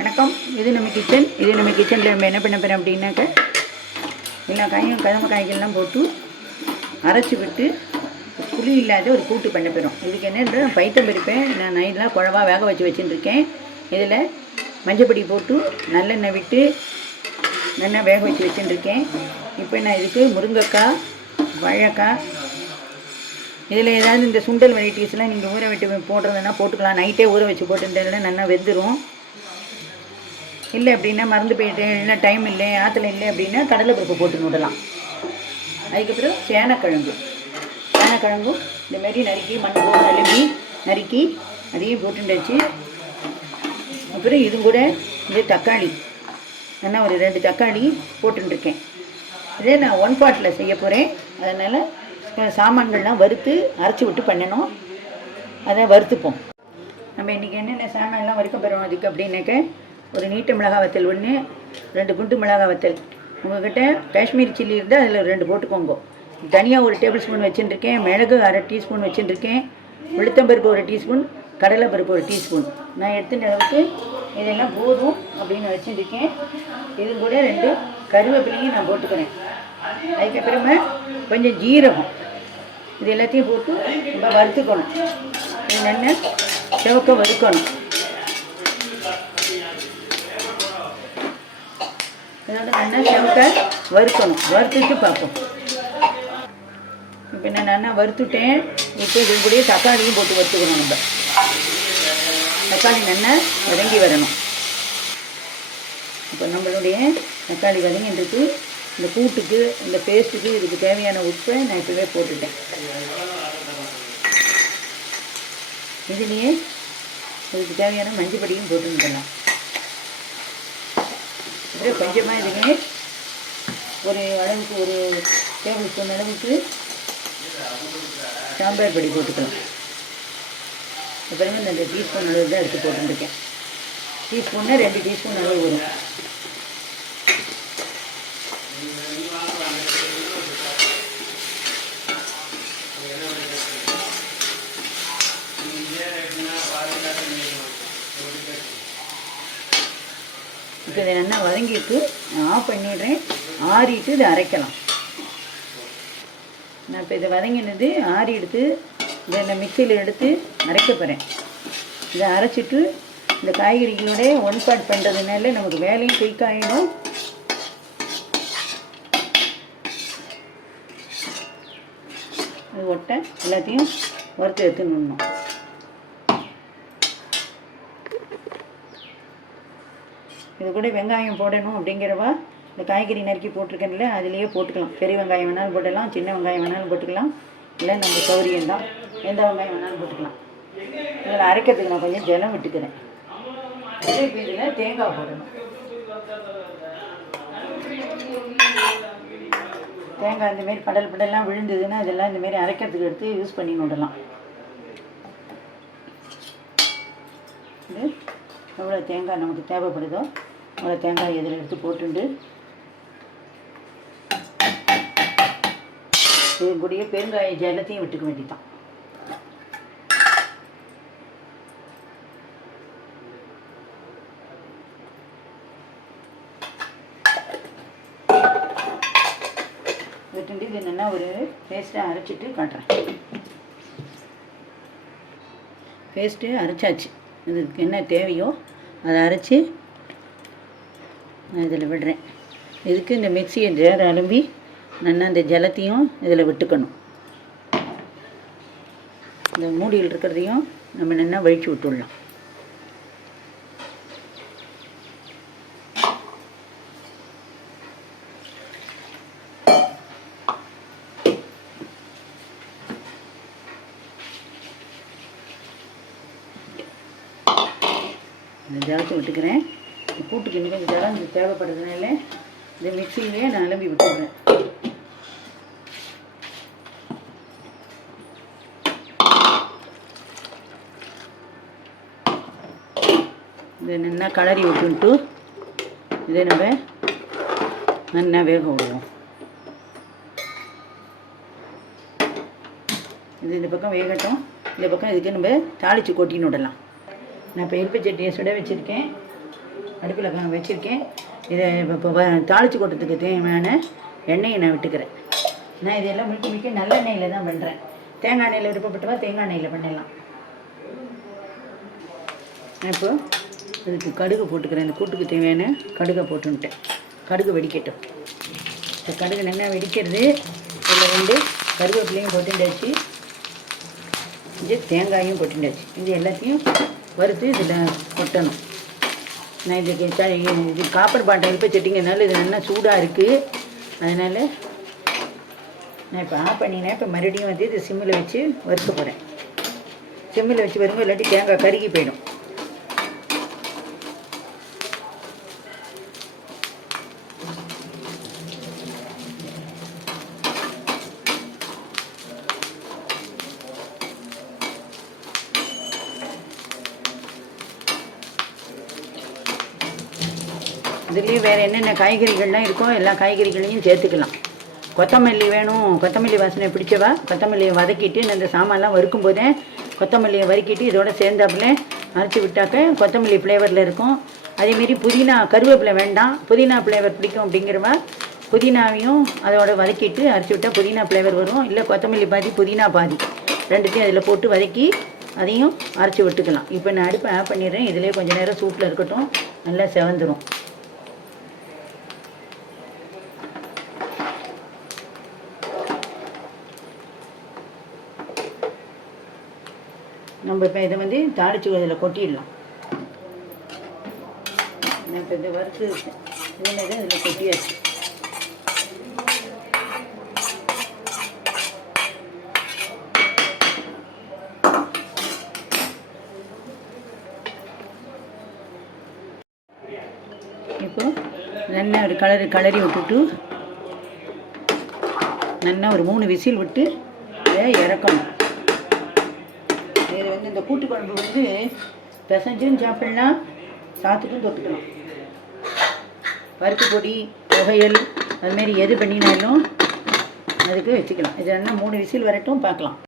வணக்கம். இது நம்ம கிச்சனில் நம்ம என்ன பண்ண போகிறோம் அப்படின்னாக்க எல்லா காயும் கதம்ப காய்கள்லாம் போட்டு அரைச்சி விட்டு புளி இல்லாத ஒரு கூட்டு பண்ண போகிறோம். இதுக்கு என்ன பைத்தம் பருப்பேன் நான் நைட்லாம் குழவா வேக வச்சு வச்சுட்டுருக்கேன். இதில் மஞ்சப்பொடி போட்டு நல்லெண்ணெய் விட்டு நல்லா வேக வச்சு வச்சுட்டுருக்கேன். இப்போ நான் இதுக்கு முருங்கைக்காய், வாழைக்காய், இதில் ஏதாவது இந்த சுண்டல் வெரைட்டிஸ்லாம் நீங்கள் ஊற விட்டு போடுறதுன்னா போட்டுக்கலாம். நைட்டே ஊற வச்சு போட்டுட்டேன்னா நல்லா வெந்துடும். இல்லை அப்படின்னா மறந்து போயிட்டு இல்லை டைம் இல்லை ஆற்றுல இல்லை அப்படின்னா கடலைப்பருப்பு போட்டு விடலாம். அதுக்கப்புறம் சேனக்கிழங்கும் இந்தமாரி நறுக்கி மண் போட்டு அழும்பி நறுக்கி அதையும் போட்டுண்டாச்சு. அப்புறம் இது கூட இது தக்காளி நல்லா ஒரு 2 தக்காளி போட்டுருக்கேன். இதே நான் 1 பாட்டில் செய்ய போகிறேன். அதனால் சாமான்கள்லாம் வறுத்து அரைச்சி விட்டு பண்ணணும். அதை வறுத்துப்போம். நம்ம இன்றைக்கி என்னென்ன சாமான்லாம் வறுக்க போகிறோம் அதுக்கு அப்படின்னாக்க ஒரு நீட்ட மிளகா வத்தல் 1, 2 குண்டு மிளகா வத்தல். உங்கள்கிட்ட காஷ்மீரி சில்லி இருந்தால் அதில் 2 போட்டுக்கோங்க. தனியாக 1 டேபிள் ஸ்பூன் வச்சுட்டுருக்கேன். மிளகு 1/2 டீஸ்பூன் வச்சுட்டுருக்கேன். உளுத்தம்பருப்பு 1 டீஸ்பூன், கடலைப்பருப்பு 1 டீஸ்பூன். நான் எடுத்துட்ட அளவுக்கு இதெல்லாம் போதும் அப்படின்னு வச்சுட்டுருக்கேன். இது கூட 2 கருவேப்பிலையும் நான் போட்டுக்கிறேன். அதுக்கப்புறமா கொஞ்சம் ஜீரகம், இது எல்லாத்தையும் போட்டு நம்ம வறுத்துக்கணும். இது நல்லா செவக்க வறுக்கணும். இதோட நல்லா செவக்க வறுக்கணும். வறுத்துட்டு பார்ப்போம். இப்போ நான் நல்லா வறுத்துட்டேன். இப்போ இது கூட தக்காளியும் போட்டு வறுத்துக்கணும். நம்ம தக்காளி நல்லா வதங்கி வரணும். இப்போ நம்மளுடைய தக்காளி வதங்கின்றது இந்த கூட்டுக்கு இந்த பேஸ்ட்டுக்கு இதுக்கு தேவையான உப்பை நான் இப்போவே போட்டுட்டேன். இதுலேயே இதுக்கு தேவையான மஞ்சள் பொடியும் போட்டுக்கலாம். அப்புறம் கொஞ்சமாக இதுலேயே ஒரு அளவுக்கு ஒரு டேபிள் ஸ்பூன் அளவுக்கு சாம்பார் பொடி போட்டுக்கலாம். அப்புறமே இந்த 2 டீஸ்பூன் அளவு தான் எடுத்து போட்டுருக்கேன். டீஸ்பூன்னா 2 டீஸ்பூன் அளவு வரும். இப்போ இதை நல்லா வதங்கிட்டு நான் ஆஃப் பண்ணிடுறேன். ஆறிட்டு இதை அரைக்கலாம். நான் இப்போ இதை வதங்கினது ஆறி எடுத்து இதை நான் மிக்சியில் எடுத்து அரைக்க போகிறேன். இதை அரைச்சிட்டு இந்த காய்கறிகளோட 1 பாட் பண்ணுறதுனால நமக்கு வேலையும் குயிக்காகிடும். அது ஒட்ட எல்லாத்தையும் வறுத்து எடுத்துடணும். இது கூட வெங்காயம் போடணும் அப்படிங்கிறவா இந்த காய்கறி நறுக்கி போட்டிருக்கேன்ல அதுலேயே போட்டுக்கலாம். பெரிய வெங்காயம் வேணாலும் போட்டுக்கலாம், சின்ன வெங்காயம் வேணாலும் போட்டுக்கலாம். இல்லை நம்ம சௌரியம்தான், எந்த வெங்காயம் வேணாலும் போட்டுக்கலாம். இதில் அரைக்கிறதுக்கு நான் கொஞ்சம் ஜலம் விட்டுக்கிறேன். அதே பேரில் தேங்காய் போடணும். தேங்காய் இந்தமாரி படலாம் விழுந்ததுன்னா இதெல்லாம் இந்தமாரி அரைக்கிறதுக்கு எடுத்து யூஸ் பண்ணி விடலாம். இது எவ்வளோ தேங்காய் நமக்கு தேவைப்படுதோ அவ்வளோ தேங்காய் இதில் எடுத்து போட்டுண்டு இது கூடிய பெருங்காய ஜலத்தையும் விட்டுக்க வேண்டியதான். விட்டுண்டு இது என்னென்னா ஒரு பேஸ்ட்டை அரைச்சிட்டு காட்டுறேன். பேஸ்ட்டு அரைச்சாச்சு. இதுக்கு என்ன தேவையோ அதை அரைச்சி நான் இதில் விடுறேன். இதுக்கு இந்த மிக்சியை ஜார் அலும்பி நல்லா இந்த ஜலத்தையும் இதில் விட்டுக்கணும். இந்த மூடியில் இருக்கிறதையும் நம்ம நல்லா வழித்து விட்டுடலாம். இந்த ஜலத்தை விட்டுக்கிறேன். கூட்டுக்கு இன்னும் கொஞ்சம் ஜலம் தேவைப்படுறதுனால இந்த மிக்சியிலே நான் அலம்பி விட்டுடுறேன். இதை நல்லா கலரி விட்டுன்ட்டு இதை நம்ம நல்லா வேக விடுவோம். இது இந்த பக்கம் வேகட்டும். இந்த பக்கம் இதுக்கு நம்ம தாளித்து கொட்டின்னு விடலாம். நான் இப்போ இருப்பு சட்டியை சுட வச்சுருக்கேன். அடுப்பில் வச்சுருக்கேன். இதை இப்போ தாளித்து கொட்டுறதுக்கு தேவையான எண்ணெயை நான் விட்டுக்கிறேன். நான் இதெல்லாம் முழுக்க நல்லெண்ணெயில் தான் பண்ணுறேன். தேங்காய் எண்ணெயில் விருப்பப்பட்டவா தேங்காய் எண்ணெயில் பண்ணிடலாம். நான் இப்போ அதுக்கு கடுகு போட்டுக்கிறேன். இந்த கூட்டுக்கு தேவையான கடுகை போட்டுன்ட்டேன். கடுகு வெடிக்கட்டும். இந்த கடுகு நல்லா வெடிக்கிறது. இதில் 2 கருவேப்பிலையும் போட்டுண்டாச்சு, இது தேங்காயும் போட்டுண்டாச்சு. இது எல்லாத்தையும் வறுத்து இதில் கொட்டணும். நான் இது காப்பர் பாட்டம் இப்போ செட்டிங்கிறதுனால இது நல்லா சூடாக இருக்குது. அதனால் நான் இப்போ ஆஃப் பண்ணினேன். இப்போ மறுபடியும் வந்து இது சிம்மில் வச்சு வறுக்க போகிறேன். சிம்மில் வச்சு வரும்போது இல்லாட்டி தேங்காய் கருகி போயிடும். இதுலேயும் வேறு என்னென்ன காய்கறிகள்லாம் இருக்கோ எல்லா காய்கறிகளையும் சேர்த்துக்கலாம். கொத்தமல்லி வேணும், கொத்தமல்லி வாசனை பிடிச்சவா கொத்தமல்லியை வதக்கிட்டு இந்த சாமான்லாம் வறுக்கும் போதே கொத்தமல்லியை வதக்கிட்டு இதோட சேர்ந்தாப்புல அரைச்சி விட்டாக்க கொத்தமல்லி ஃப்ளேவரில் இருக்கும். அதேமாரி புதினா கருவேப்பிலை வேண்டாம், புதினா ஃப்ளேவர் பிடிக்கும் அப்படிங்கிறவா புதினாவையும் அதோட வதக்கிட்டு அரைச்சி விட்டால் புதினா ஃப்ளேவர் வரும். இல்லை கொத்தமல்லி பாதி புதினா பாதி ரெண்டுத்தையும் அதில் போட்டு வதக்கி அதையும் அரைச்சி விட்டுக்கலாம். இப்போ நான் அடுப்பை ஆஃப் பண்ணிடுறேன். இதிலே கொஞ்சம் நேரம் சூட்டில் இருக்கட்டும், நல்லா செவந்துடும். நம்ம இப்போ இதை வந்து தாளித்து அதில் கொட்டிடலாம். நான் இப்போ இந்த வறுத்து இதில் இதில் கொட்டியாச்சு. இப்போ நல்லா ஒரு கலரி விட்டுட்டு நல்லா ஒரு 3 விசில் விட்டு இதை இறக்கணும். இது வந்து இந்த கூட்டு குழம்பு வந்து பிசைஞ்சும் சாப்பிடலாம், சாத்துக்கும் தொட்டுக்கலாம். பருப்பு பொடி புகையல் அதுமாரி எது பண்ணினாலும் அதுக்கு வச்சுக்கலாம். இது என்ன 3 விசில் வரட்டும் பார்க்கலாம்.